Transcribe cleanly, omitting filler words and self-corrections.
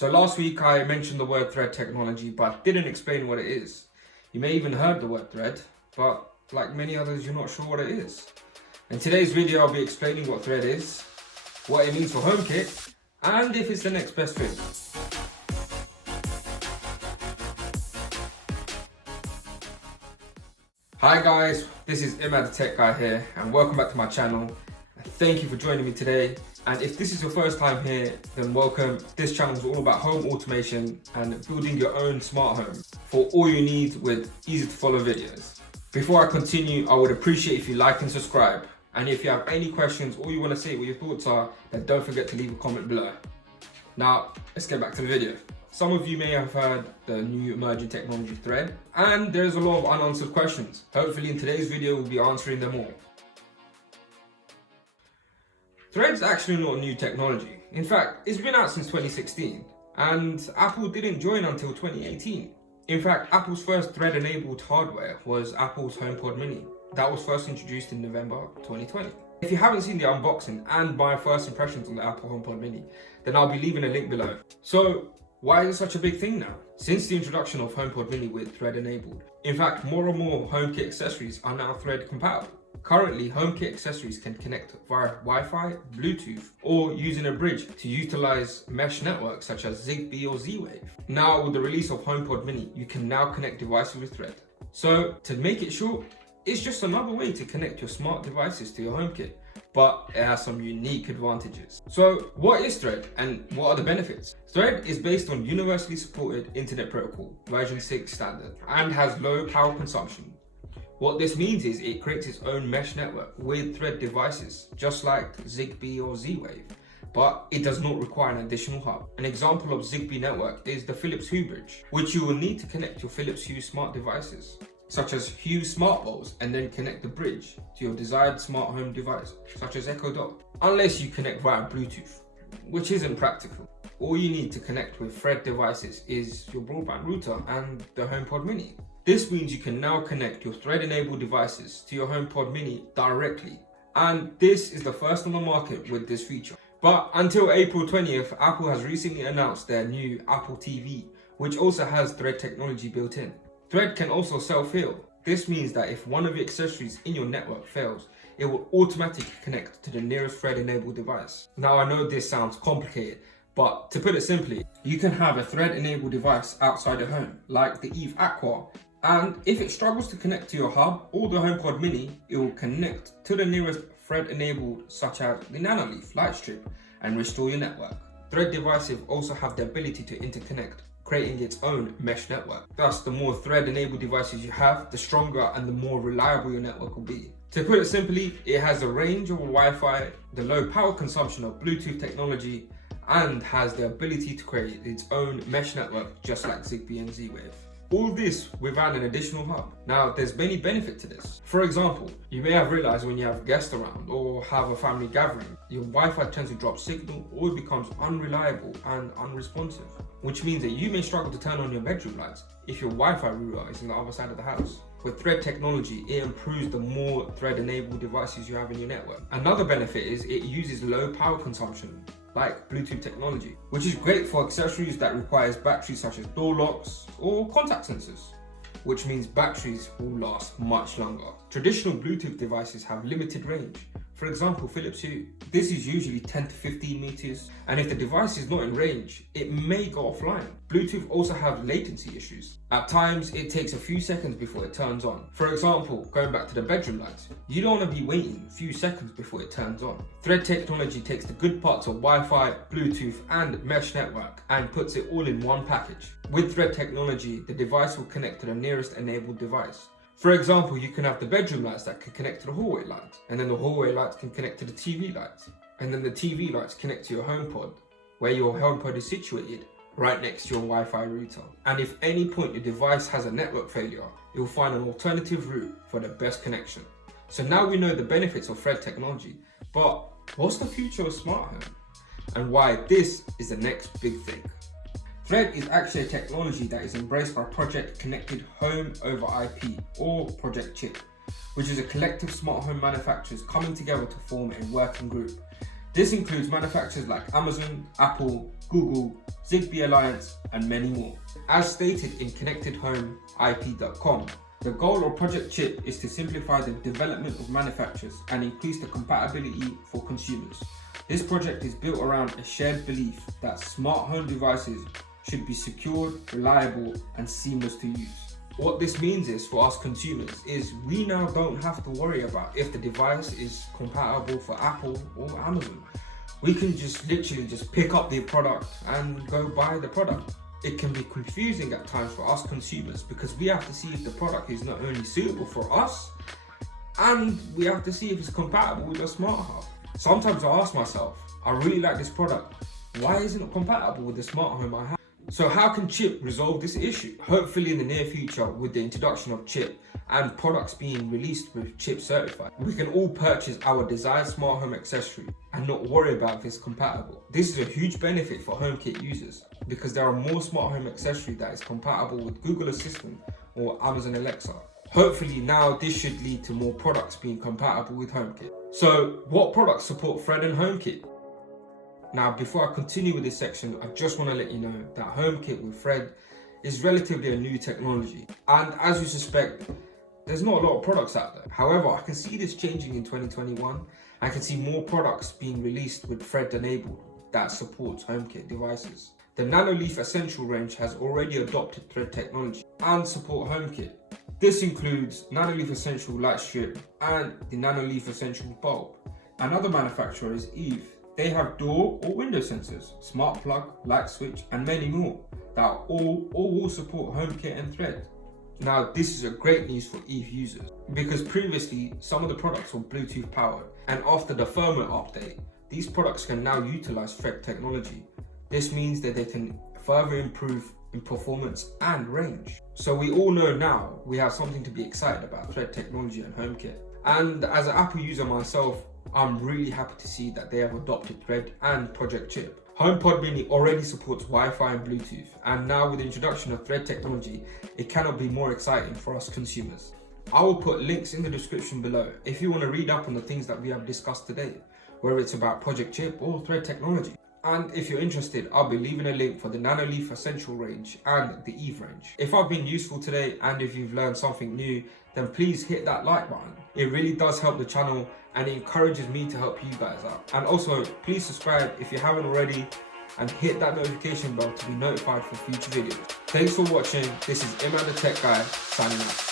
So last week I mentioned the word thread technology, but didn't explain what it is. You may even heard the word thread, but like many others, you're not sure what it is. In today's video, I'll be explaining what thread is, what it means for HomeKit, and if it's the next best thing. Hi guys, this is Imad the Tech Guy here, and welcome back to my channel. Thank you for joining me today. And if this is your first time here, then welcome. This channel is all about home automation and building your own smart home for all you need with easy to follow videos. Before I continue, I would appreciate if you like and subscribe. And if you have any questions or you want to say what your thoughts are, then don't forget to leave a comment below. Now, let's get back to the video. Some of you may have heard the new emerging technology thread, and there's a lot of unanswered questions. Hopefully in today's video, we'll be answering them all. Thread's actually not new technology. In fact, it's been out since 2016, and Apple didn't join until 2018. In fact, Apple's first thread-enabled hardware was Apple's HomePod Mini. That was first introduced in November 2020. If you haven't seen the unboxing and my first impressions on the Apple HomePod Mini, then I'll be leaving a link below. So, why is it such a big thing now? Since the introduction of HomePod Mini with thread enabled. In fact, more and more HomeKit accessories are now thread compatible. Currently, HomeKit accessories can connect via Wi-Fi, Bluetooth, or using a bridge to utilize mesh networks such as Zigbee or Z-Wave. Now, with the release of HomePod Mini, you can now connect devices with thread. So, to make it short, it's just another way to connect your smart devices to your HomeKit, but it has some unique advantages. So, what is thread and what are the benefits? Thread is based on universally supported Internet Protocol, version 6 standard, and has low power consumption. What this means is it creates its own mesh network with thread devices, just like Zigbee or Z-Wave, but it does not require an additional hub. An example of Zigbee network is the Philips Hue bridge, which you will need to connect your Philips Hue smart devices, such as Hue Smart Bowls, and then connect the bridge to your desired smart home device, such as Echo Dot, unless you connect via Bluetooth, which isn't practical. All you need to connect with thread devices is your broadband router and the HomePod Mini. This means you can now connect your thread-enabled devices to your HomePod Mini directly, and this is the first on the market with this feature. But until April 20th, Apple has recently announced their new Apple TV, which also has thread technology built in. Thread can also self-heal. This means that if one of the accessories in your network fails, it will automatically connect to the nearest thread-enabled device. Now, I know this sounds complicated, but to put it simply, you can have a thread-enabled device outside your home, like the Eve Aqua, and if it struggles to connect to your hub or the HomePod Mini, it will connect to the nearest thread-enabled, such as the Nanoleaf light strip, and restore your network. Thread devices also have the ability to interconnect, creating its own mesh network. Thus, the more thread-enabled devices you have, the stronger and the more reliable your network will be. To put it simply, it has the range of Wi-Fi, the low power consumption of Bluetooth technology, and has the ability to create its own mesh network just like Zigbee and Z-Wave. All this without an additional hub. Now, there's many benefits to this. For example, you may have realized when you have guests around or have a family gathering, your Wi-Fi tends to drop signal or it becomes unreliable and unresponsive, which means that you may struggle to turn on your bedroom lights if your Wi-Fi router is on the other side of the house. With thread technology, it improves the more thread-enabled devices you have in your network. Another benefit is it uses low power consumption, like Bluetooth technology, which is great for accessories that requires batteries such as door locks or contact sensors, which means batteries will last much longer. Traditional Bluetooth devices have limited range. For example, Philips Hue. This is usually 10 to 15 meters, and if the device is not in range, it may go offline. Bluetooth also have latency issues. At times, it takes a few seconds before it turns on. For example, going back to the bedroom lights, you don't want to be waiting a few seconds before it turns on. Thread technology takes the good parts of Wi-Fi, Bluetooth, and mesh network and puts it all in one package. With thread technology, the device will connect to the nearest enabled device. For example, you can have the bedroom lights that can connect to the hallway lights, and then the hallway lights can connect to the TV lights, and then the TV lights connect to your HomePod, where your HomePod is situated right next to your Wi-Fi router. And if any point your device has a network failure, you'll find an alternative route for the best connection. So now we know the benefits of thread technology, but what's the future of smart home? And why this is the next big thing. Thread is actually a technology that is embraced by Project Connected Home over IP, or Project CHIP, which is a collective smart home manufacturers coming together to form a working group. This includes manufacturers like Amazon, Apple, Google, Zigbee Alliance, and many more. As stated in connectedhomeip.com, the goal of Project Chip is to simplify the development of manufacturers and increase the compatibility for consumers. This project is built around a shared belief that smart home devices should be secured, reliable, and seamless to use. What this means is, for us consumers, is we now don't have to worry about if the device is compatible for Apple or Amazon. We can just literally just pick up the product and go buy the product. It can be confusing at times for us consumers because we have to see if the product is not only suitable for us, and we have to see if it's compatible with a smart hub. Sometimes I ask myself, I really like this product, why isn't it compatible with the smart home I have? So how can Chip resolve this issue? Hopefully in the near future, with the introduction of Chip and products being released with Chip certified, we can all purchase our desired smart home accessory and not worry about if it's compatible. This is a huge benefit for HomeKit users because there are more smart home accessory that is compatible with Google Assistant or Amazon Alexa. Hopefully now this should lead to more products being compatible with HomeKit. So what products support Thread and HomeKit? Now, before I continue with this section, I just want to let you know that HomeKit with Thread is relatively a new technology. And as you suspect, there's not a lot of products out there. However, I can see this changing in 2021. I can see more products being released with Thread enabled that supports HomeKit devices. The Nanoleaf Essentials range has already adopted Thread technology and support HomeKit. This includes Nanoleaf Essentials Light Strip and the Nanoleaf Essentials Bulb. Another manufacturer is Eve. They have door or window sensors, smart plug, light switch, and many more that all will support HomeKit and Thread. Now, this is a great news for Eve users because previously some of the products were Bluetooth powered, and after the firmware update, these products can now utilize Thread technology. This means that they can further improve in performance and range. So we all know now we have something to be excited about, Thread technology and HomeKit. And as an Apple user myself, I'm really happy to see that they have adopted Thread and Project Chip. HomePod Mini already supports Wi-Fi and Bluetooth, and now with the introduction of Thread technology, it cannot be more exciting for us consumers. I will put links in the description below if you want to read up on the things that we have discussed today, whether it's about Project Chip or Thread technology. And if you're interested, I'll be leaving a link for the Nanoleaf Essential range and the Eve range. If I've been useful today and if you've learned something new, then please hit that like button. It really does help the channel and it encourages me to help you guys out. And also, please subscribe if you haven't already and hit that notification bell to be notified for future videos. Thanks for watching. This is Imran the Tech Guy signing out.